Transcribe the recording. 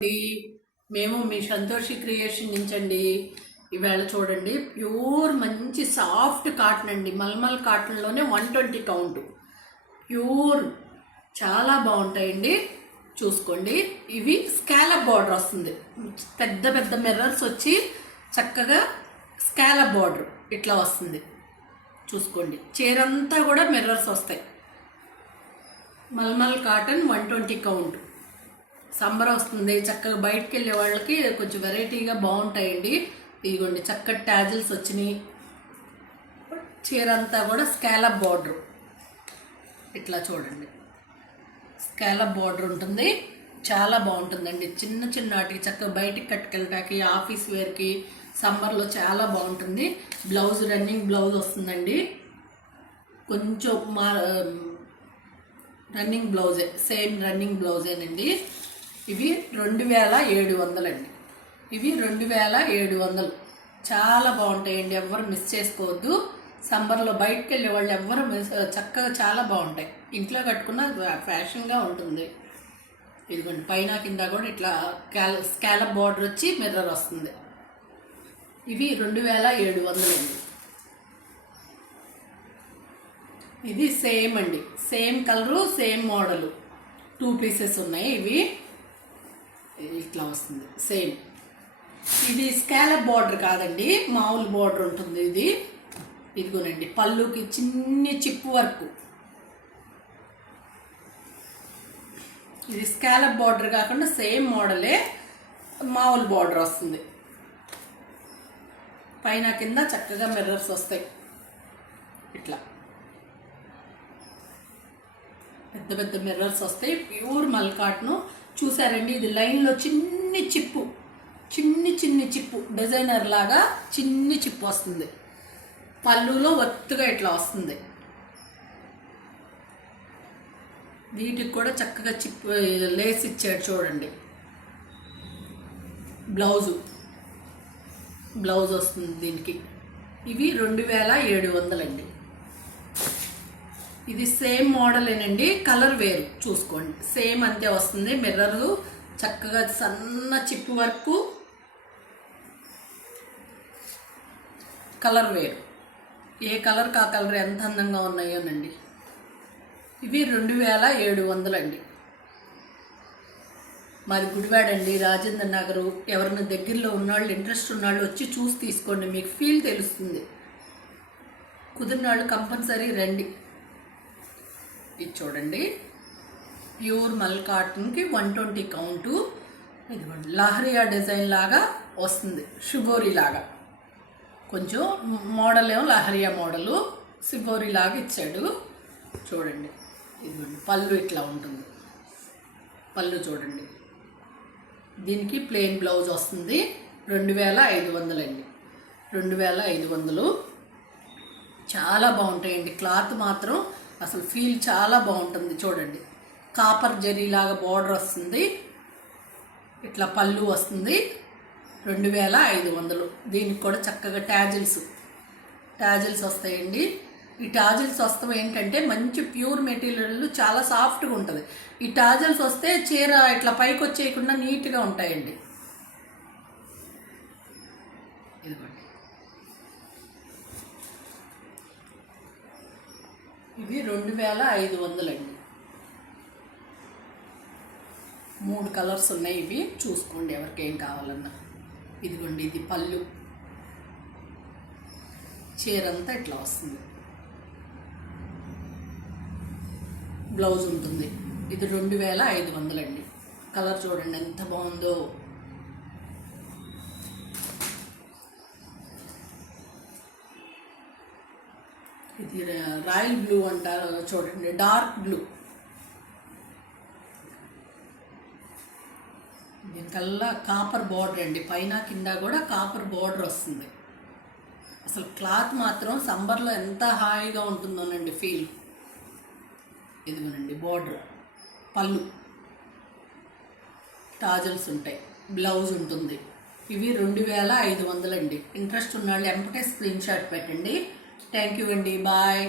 అండి మేము మీ సంతోషి క్రియేషన్ నుంచండి. ఇవాళ చూడండి ప్యూర్ మంచి సాఫ్ట్ కాటన్ అండి. మల్మల్ కాటన్లోనే 120 కౌంట్ ప్యూర్ చాలా బాగుంటాయండి. చూసుకోండి, ఇవి స్కాలప్ బార్డర్ వస్తుంది. పెద్ద పెద్ద మిర్రర్స్ వచ్చి చక్కగా స్కాలప్ బార్డర్ ఇట్లా వస్తుంది. చూసుకోండి, చీరంతా కూడా మిర్రర్స్ వస్తాయి. Mulmul cotton 120 count. సమ్మర్ వస్తుంది, చక్కగా బయటకు వెళ్ళే వాళ్ళకి కొంచెం వెరైటీగా బాగుంటాయండి. ఇదిగోండి, చక్కటి ట్యాజిల్స్ వచ్చినాయి. చీర అంతా కూడా స్కాలప్ బార్డర్ ఇట్లా చూడండి, స్కాలప్ బార్డర్ ఉంటుంది. చాలా బాగుంటుందండి. చిన్న చిన్న వాటికి చక్కగా బయటికి కట్టుకెళ్ళటానికి, ఆఫీస్ వేర్కి సమ్మర్లో చాలా బాగుంటుంది. బ్లౌజ్ రన్నింగ్ బ్లౌజ్ వస్తుందండి. కొంచెం రన్నింగ్ బ్లౌజే, సేమ్ రన్నింగ్ బ్లౌజేనండి. ఇవి 2700 అండి. ఇవి 2700. చాలా బాగుంటాయండి, ఎవరు మిస్ చేసుకోవద్దు. సమ్మర్లో బయటకు వెళ్ళే వాళ్ళు ఎవరు చక్కగా చాలా బాగుంటాయి. ఇంట్లో కట్టుకున్న ఫ్యాషన్గా ఉంటుంది. ఇదిగోండి, పైన కింద కూడా ఇట్లా స్కాలప్ బార్డర్ వచ్చి మిర్రర్ వస్తుంది. ఇవి 2700 అండి. ఇది సేమ్ అండి, same colour, same model. 2 pieces ఉన్నాయి. ఇవి ఇట్లా వస్తుంది సేమ్. ఇది స్కాలప్ బార్డర్ కాదండి, మామూలు బార్డర్ ఉంటుంది. ఇదిగోనండి, పళ్ళుకి చిన్ని చిప్పు వర్క్. ఇది స్కాలప్ బార్డర్ కాకుండా సేమ్ మోడలే, మామూలు బార్డర్ వస్తుంది. పైన కింద చక్కగా మిర్రర్స్ వస్తాయి. ఇట్లా పెద్ద పెద్ద మిర్రర్స్ వస్తాయి. ప్యూర్ మల్ కాటన్. చూసారండి, ఇది లైన్లో చిన్ని చిప్పు డిజైనర్ లాగా చిన్ని చిప్పు వస్తుంది. పళ్ళులో ఒత్తుగా ఇట్లా వస్తుంది. వీటికి కూడా చక్కగా చిప్పు లేస్ ఇచ్చాడు చూడండి. బ్లౌజ్ వస్తుంది దీనికి. ఇవి 2700 అండి. ఇది సేమ్ మోడలేనండి, కలర్ వేరు. చూసుకోండి, సేమ్ అంతే వస్తుంది. మిర్రరు చక్కగా సన్న చిప్పు వరకు, కలర్ వేరు. ఏ కలర్ కా కలర్ ఎంత అందంగా ఉన్నాయోనండి. ఇవి 2700 అండి. మాది గుడివాడండి, రాజేంద్ర నగరు. ఎవరైనా దగ్గరలో ఉన్నవాళ్ళు, ఇంట్రెస్ట్ ఉన్నవాళ్ళు వచ్చి చూసి తీసుకోండి, మీకు ఫీల్ తెలుస్తుంది. కుదిరినాళ్ళు కంపల్సరీ రండి. ఇది చూడండి, ప్యూర్ మల్ కాటన్కి 120 కౌంటు. ఇదిగోండి, లహరియా డిజైన్ లాగా వస్తుంది, షిబోరి లాగా. కొంచెం మోడల్ ఏమో లహరియా మోడలు, షిబోరి లాగా ఇచ్చాడు చూడండి. ఇదిగోండి, పళ్ళు ఇట్లా ఉంటుంది. పళ్ళు చూడండి. దీనికి ప్లెయిన్ బ్లౌజ్ వస్తుంది. 2500 అండి. 2500. చాలా బాగుంటాయండి. క్లాత్ మాత్రం అసలు ఫీల్ చాలా బాగుంటుంది. చూడండి, కాపర్ జరీలాగా బార్డర్ వస్తుంది. ఇట్లా పళ్ళు వస్తుంది. 2500. దీనికి కూడా చక్కగా ట్యాజిల్స్ వస్తాయండి. ఈ టాజిల్స్ వస్తాం ఏంటంటే మంచి ప్యూర్ మెటీరియల్, చాలా సాఫ్ట్గా ఉంటుంది. ఈ టాజిల్స్ వస్తే చీర ఇట్లా పైకి వచ్చేయకుండా నీట్గా ఉంటాయండి. ఇదిగోండి, ఇవి 2500 అండి. 3 కలర్స్ ఉన్నాయి. ఇవి చూసుకోండి ఎవరికి ఏం కావాలన్నా. ఇదిగోండి, ఇది పళ్ళు. చీరంతా ఇట్లా వస్తుంది. బ్లౌజ్ ఉంటుంది. ఇది 2500 అండి. కలర్ చూడండి ఎంత బాగుందో. ఇది రాయల్ బ్లూ అంటారు చూడండి, డార్క్ బ్లూ. దీనికల్లా కాపర్ బార్డర్ అండి. పైన కింద కూడా కాపర్ బార్డర్ వస్తుంది. అసలు క్లాత్ మాత్రం సమ్మర్లో ఎంత హాయిగా ఉంటుందోనండి ఫీల్. ఇదిగోనండి బార్డర్, పళ్ళు, టాజల్స్ ఉంటాయి, బ్లౌజ్ ఉంటుంది. ఇవి 2500 అండి. ఇంట్రెస్ట్ ఉన్న వాళ్ళు ఎంపటే స్క్రీన్ షాట్ పెట్టండి. థ్యాంక్ యూ అండి. బాయ్.